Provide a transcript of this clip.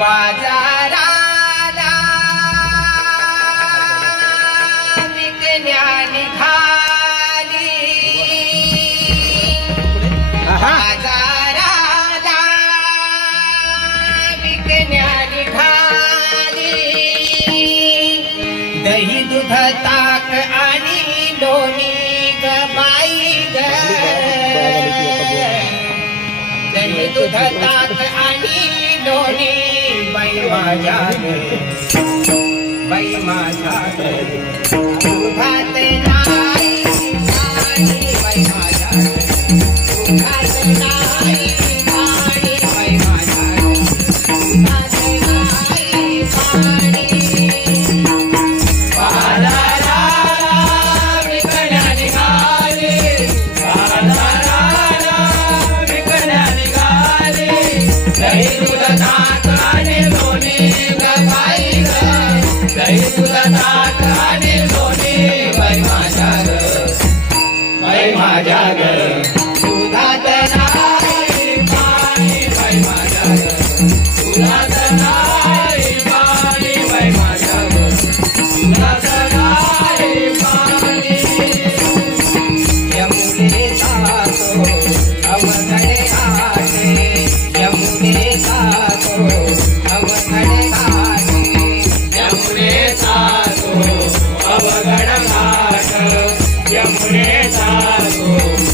बाजाराला. विकण्या निघाली बाजाराला विकण्या निघाली दही दुध ताक आणि लोणी गमाई दही दुध ताक आणि लोणी बाई माझ्या बाई माझ्या Shut यमुनेचा तो अवघड घाट यमुनेचा तो